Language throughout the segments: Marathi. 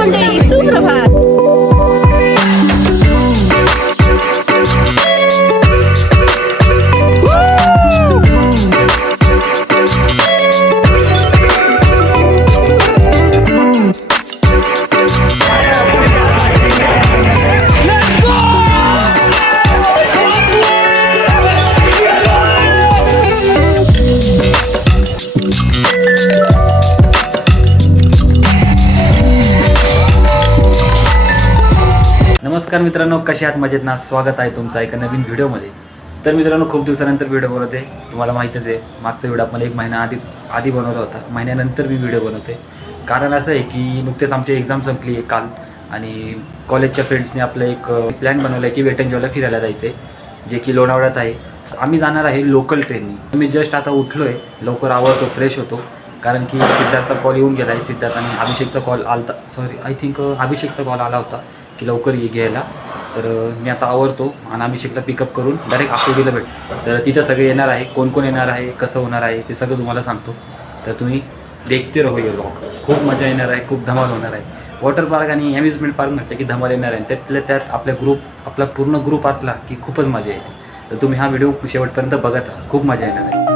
मंडळी, सुप्रभात. नमस्कार मित्रांनो, कसे आहात? मजेत ना? स्वागत आहे तुमचं एका नवीन व्हिडिओमध्ये. तर मित्रांनो, खूप दिवसानंतर व्हिडिओ बनवते. तुम्हाला माहीतच आहे, मागचा व्हिडिओ आपण 1 महिना आधी बनवला होता. महिन्यानंतर मी व्हिडिओ बनवते. कारण असं आहे की नुकतेच आमची एक्झाम संपली आहे काल, आणि कॉलेजच्या फ्रेंड्सने आपलं एक प्लॅन बनवला आहे की वेट एन्जॉयला फिरायला जायचं आहे, जे की लोणावळ्यात आहे. आम्ही जाणार आहे लोकल ट्रेननी. मी जस्ट आता उठलो आहे, लवकर आवरतो, फ्रेश होतो, कारण की सिद्धार्थचा कॉल येऊन गेला आहे. सिद्धार्थ आणि अभिषेकचा कॉल आला, आय थिंक अभिषेकचा कॉल आला होता की लवकर घ्यायला. तर मी आता आवरतो आणि अभिषेकला पिकअप करून डायरेक्ट आकुर्डीला भेटतो. तर तिथं सगळे येणार आहे, कोण कोण येणार आहे, कसं होणार आहे ते सगळं तुम्हाला सांगतो. तर तुम्ही देखते रहो हे ब्लॉग. खूप मजा येणार आहे, खूप धमाल होणार आहे. वॉटर पार्क आणि अम्युजमेंट पार्क म्हटलं की धमाल येणार आहे. त्यात आपला पूर्ण ग्रुप असला की खूपच मजा येते. तर तुम्ही हा व्हिडिओ शेवटपर्यंत बघत राहा, खूप मजा येणार आहे.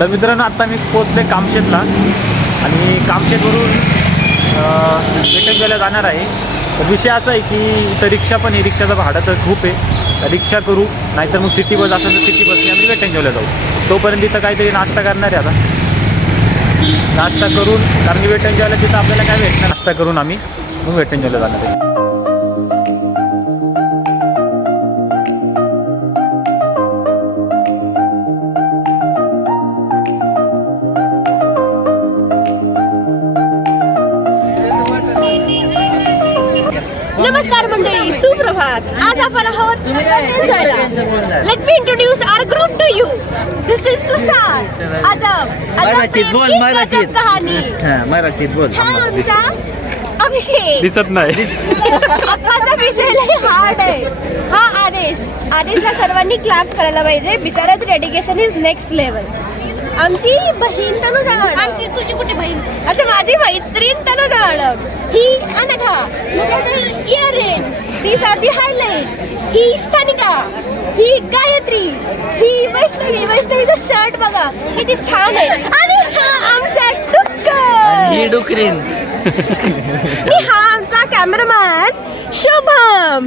तर मित्रांनो, आत्ता मी पोचले कामशेतला, आणि कामशेतवरून वेट एन्जॉयला जाणार आहे. तर विषय असा आहे की इथं रिक्षा पण आहे, रिक्षाचं भाडं तर खूप आहे. रिक्षा करू, नाहीतर मग सिटी बस असेल तर सिटी बसने आम्ही वेट एन्जॉयला जाऊ. तोपर्यंत इथं काहीतरी नाश्ता करणार आहे. आता नाश्ता करून, कारण की वेट एन्जॉयला तिथं आपल्याला काय भेटणार, नाश्ता करून आम्ही मग वेट एन्जॉयला जाणार आहे. नमस्कार मंडळी, सुप्रभात. आज आपण आहोत एन्जॉयला. Let me introduce our group to you. This is Tushar, मराठीत बोल, मराठीत कहाणी. मराठीत बोल. हा आमचा अभिषेक. दिसत नाही. पप्पाचा विषय लय हार्ड आहे. हा आदेशला सर्वांनी क्लास करायला पाहिजे. बिचाराचं डेडिकेशन इज नेक्स्ट लेवल. आमची बहीण तनुजा मॅडम. आमची तुझी कुठे बहीण? अच्छा, माझी मैत्रीण तनुजा मॅडम. ही Anagha. Earring. These are the highlights. ही सनिका. ही गायत्री. ही वैष्णवीचं शर्ट बघा किती छान आहे. आणि हा आमचा डुक्कर. ही डुकरीन. हा आमचा कॅमेरामॅन शुभम.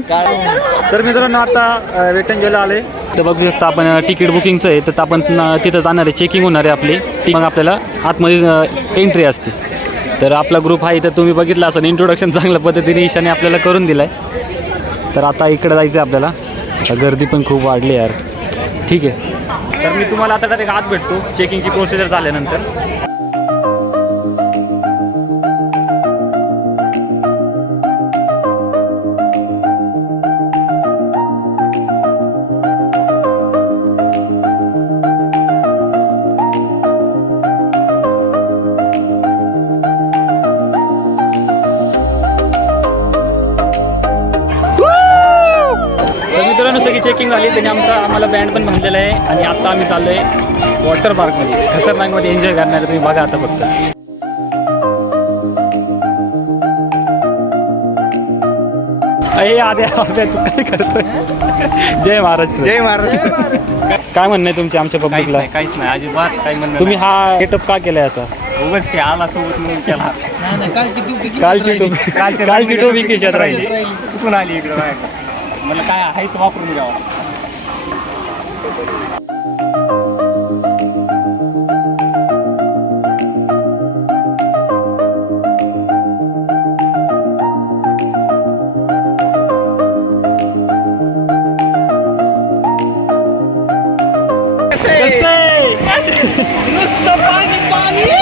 तर मित्रांनो, आता वेट एन्जॉयला आले. तर बघू शकता आपण, तिकीट बुकिंगचं आहे. तर आपण तिथं जाणार आहे, चेकिंग होणार आहे आपली. मग आपल्याला आतमध्ये एंट्री असते. तर आपला ग्रुप आहे, तर तुम्ही बघितलं असं इंट्रोडक्शन चांगल्या पद्धतीने ईशाने आपल्याला करून दिलं आहे. तर आता इकडे जायचं आहे आपल्याला. आता गर्दी पण खूप वाढली यार. ठीक आहे, तर मी तुम्हाला आता डायरेक्ट आत भेटतो चेकिंगची प्रोसिजर झाल्यानंतर. मित्रांनो, सगळी चेकिंग झाली. त्यांनी आम्हाला बँड पण बांधलेला आहे, आणि आता आम्ही चाललो आहे वॉटर पार्कमध्ये. खतरनाकमध्ये एन्जॉय करणार आहे. तुम्ही बघा आता फक्त. अरे आद्या तू काय करतोय? जय महाराष्ट्र. जय महाराष्ट्र. काय म्हणणं आहे तुमच्या आमच्या पब्लिकला? काहीच नाही, अजिबात काही म्हणणं. तुम्ही हा गेटअप का केलाय असा? उगाच ते आला सोबत म्हणून केला. कालची टोपी केशात राहिली. चुकून आली इकडं बाहेर. मला काय आहे तो वापरून घ्यावा.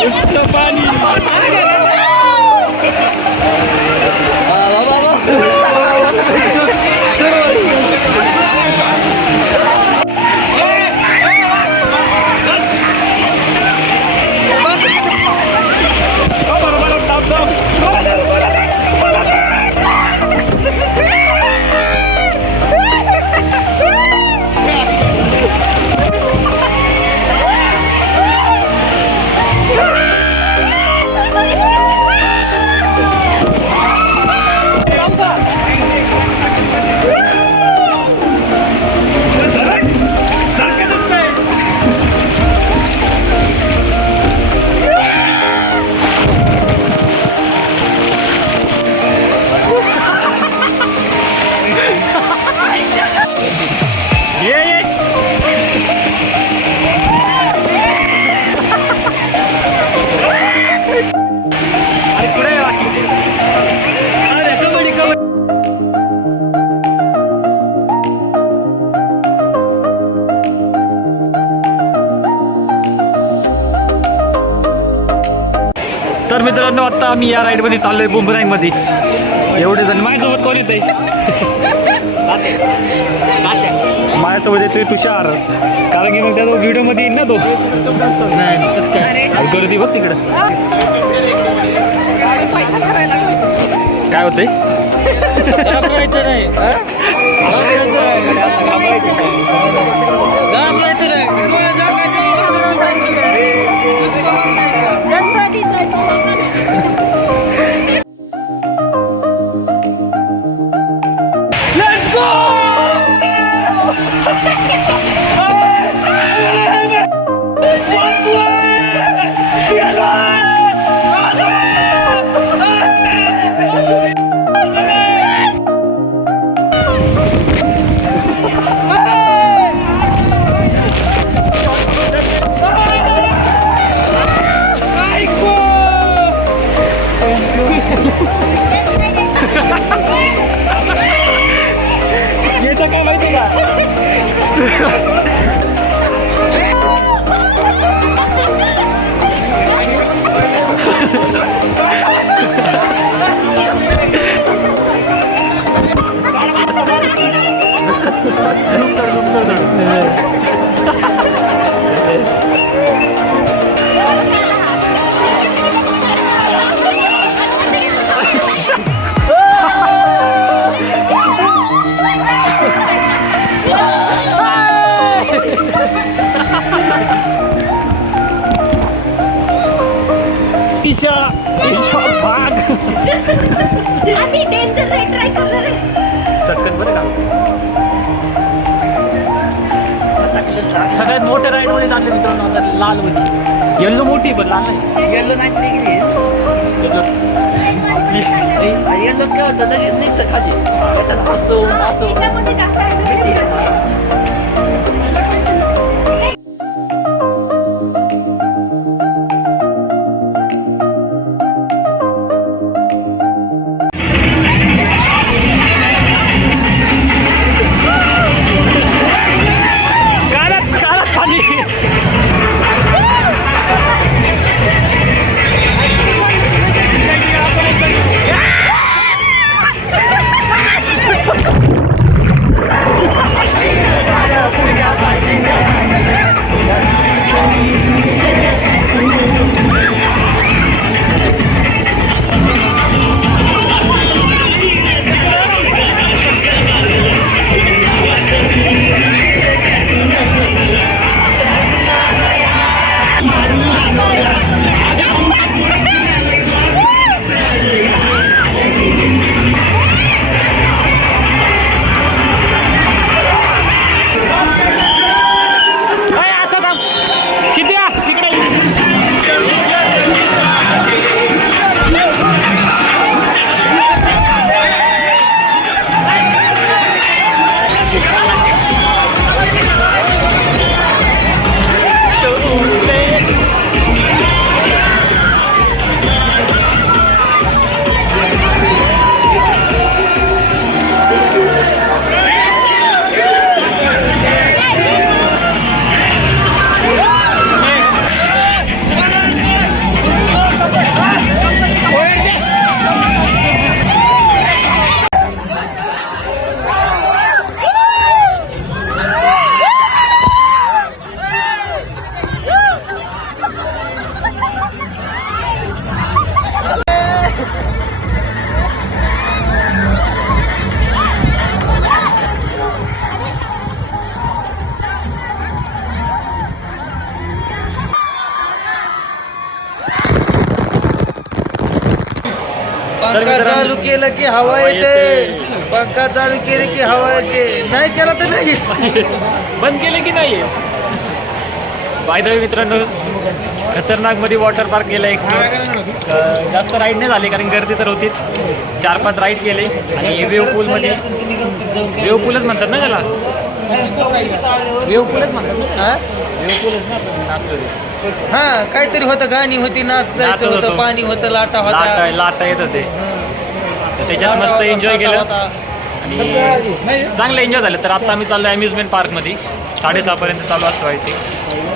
नुसतं पाणी. तर मित्रांनो आता आम्ही या राईडमध्ये चाललोय बुमरँग मध्ये. एवढे जण माझ्यासोबत कोण येते? माझ्यासोबत येतोय तुषार, कारण की मग त्या व्हिडिओ मध्ये येईल ना तो. गर्दी बघ तिकडं काय होतंय. येतं काय माहिती का? ईशा भाग. आम्ही डेंजर राईड ट्राय करणार आहे. चटकन बरं का. सगळ्यात मोठ्या राईड मध्ये चालले मित्रांनो आता लाल मध्ये. येल्लो मोठी पण लाल नाही. येल्लो नाही निघली. येल्लो काय होतं लगेच निघतं खाली. असो असो त्यामध्ये जास्त आहे. पंखा चालू केलं की हवा येते. पंखा चालू केले की हवा येते. नाही केला तर नाही. बंद केले की नाही. बाय द वे मित्रांनो, खतरनाक मध्ये वॉटर पार्क केला एक्सप्लोर. जास्त राईड नाही झाली कारण गर्दी तर होतीच. 4-5 राईड केले आणि वेव पूलमध्ये, वेव पूलच म्हणतात ना त्याला, वेव पूलच म्हणतात ना, वेव पूलच ना नाचतो ते. हा काहीतरी होतं, गाणी होती, नाचायचं होतं, पाणी होतं, लाटा होता, लाटा येत होते. तर त्याच्यात मस्त एन्जॉय केलं आणि चांगलं एन्जॉय झालं. तर आता आम्ही चाललो अम्युजमेंट पार्कमध्ये. 6:30 पर्यंत चालू असतो आहे ते.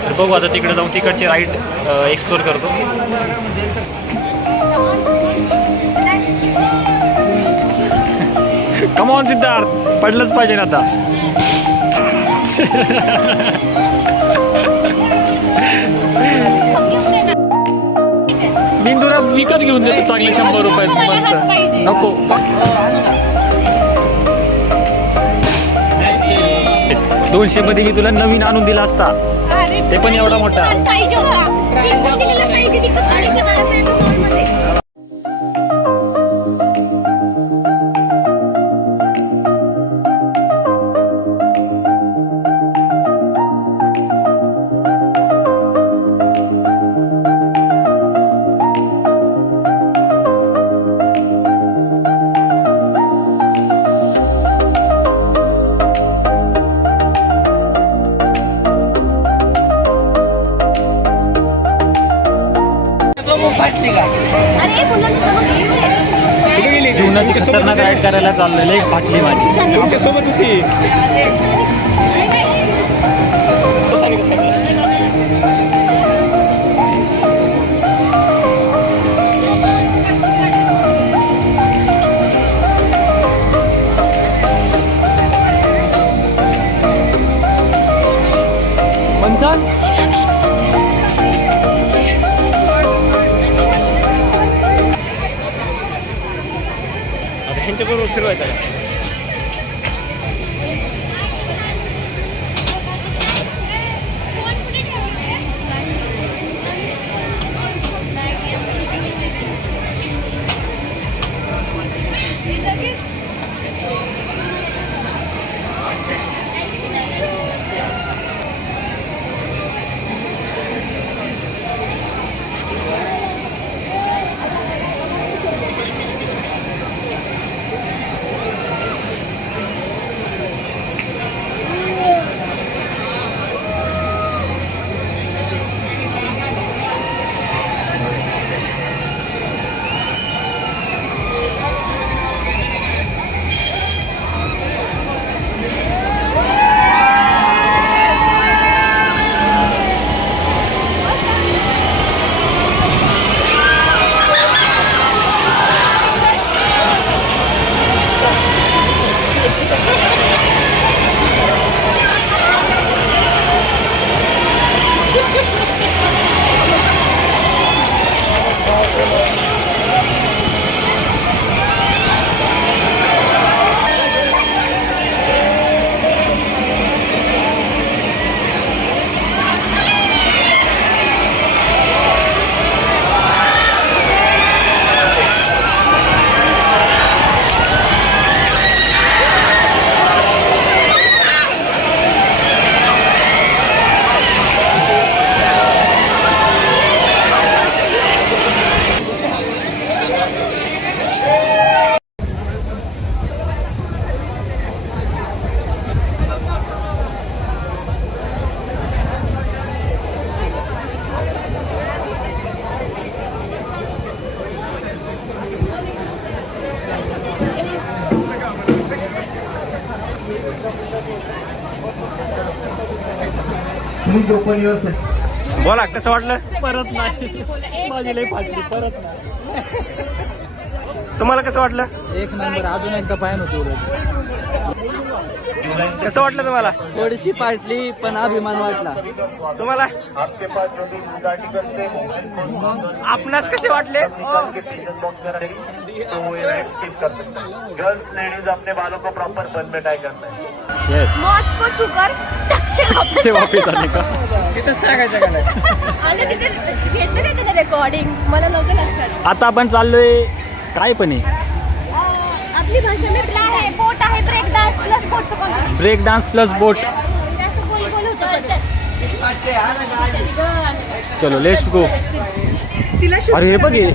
तर बघू आता तिकडे जाऊन तिकडचे राईड एक्सप्लोर करतो. कम ऑन सिद्धार्थ, पडलंच पाहिजे ना आता. मी तुला विकत घेऊन देतो चांगले 100 रुपयात मस्त. नको 200 मध्ये मी तुला नवीन आणून दिला असता, ते पण एवढा मोठा. साईज होता चिंकून दिलेला पाहिजे विकत थोडी पण आणलं आहे तो मॉलमध्ये. अरे मुलांना कुठे गेली? जीवनाची खतरनाक राईड करायला चाललेलं एक फाटली माझी. तुमच्या सोबत होती. ह्यांच्याबरोबर फिरवायचा का? बोला कसं वाटलं? परत नाही माझी लई फाटली, परत नाही. तुम्हाला कसं वाटलं? एक नंबर. अजून एकदा पायन होतो. कसं वाटलं तुम्हाला? थोडीशी पाटली पण अभिमान वाटला. तुम्हाला आपणास कसे वाटले? गर्ल्स लेडीज अपने बालों को प्रॉपर बन में टाई करना है. येस मौत को छूकर टक से ते वापस वापस आले का? तिथंच सांगायचं का नाही? आलं तिथे घेतलं नाही त्याला रेकॉर्डिंग मला नव्हतं लक्षात. आता आपण चाललोय काय पण आहे, आपली भाषा में प्ला आहे बोट आहे ब्रेक डान्स प्लस बोटचं competition. Break dance plus boat. असं गोल गोल होतं. चलो लेट्स गो. अरे हे बघ हे.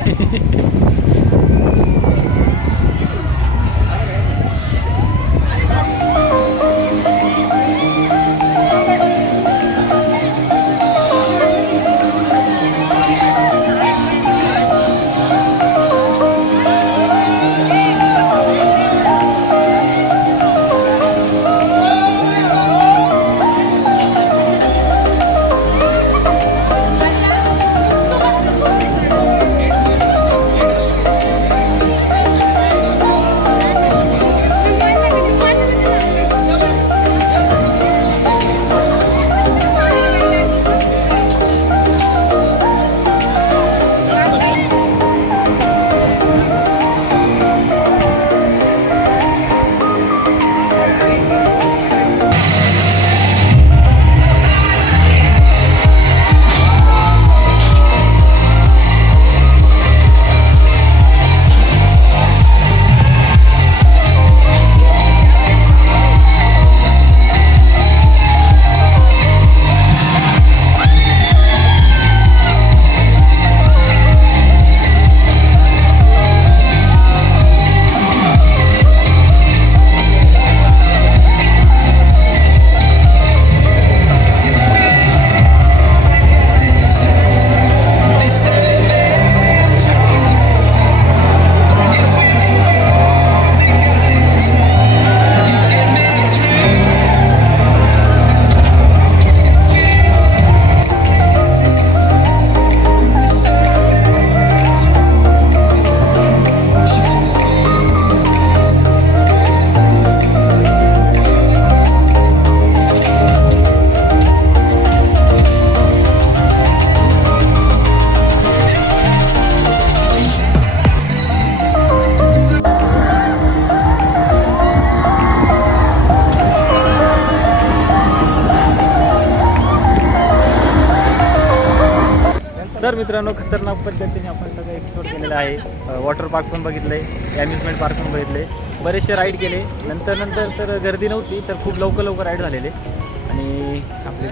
तर मित्रांनो खतरनाक पद्धतीने आपण सगळं एक्सप्लोर केलेलं आहे. वॉटर पार्क पण बघितलं आहे, अम्युजमेंट पार्क पण बघितले, बरेचसे राईड केले. नंतर तर गर्दी नव्हती, तर खूप लवकर राईड झालेले आणि आपली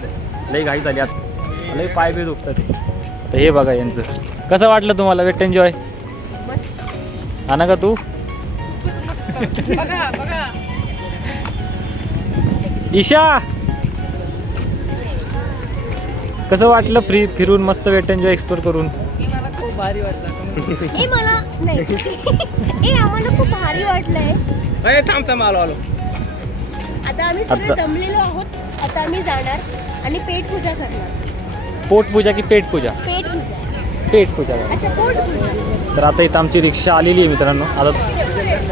लई घाई झाली. आता लई पाय बी दुखतात. तर हे बघा यांचं. कसं वाटलं तुम्हाला वेट एन्जॉय? आणा का तू? ईशा कसं वाटलं फिरून मस्त वेट एन्जॉय एक्सप्लोर करून? खूप भारी वाटलं. ए मला नाही आम्हाला खूप भारी वाटलंय. थांब आलो आता आम्ही सगळे दमलेलो आहोत. आता आम्ही जाणार आणि पेट पूजा करणार. पोटपूजा की पेट पूजा? पेट पूजा. पेट पूजा. अच्छा पोट पूजा. तर आता इथं आमची रिक्षा आलेली आहे मित्रांनो. आता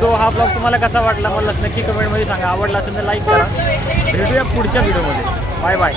सो हा ब्लॉग तुम्हाला कसा वाटला मला नक्की कमेंटमध्ये सांगा. आवडला असेल तर लाईक करा. भेटूया पुढच्या व्हिडिओमध्ये. Bye bye.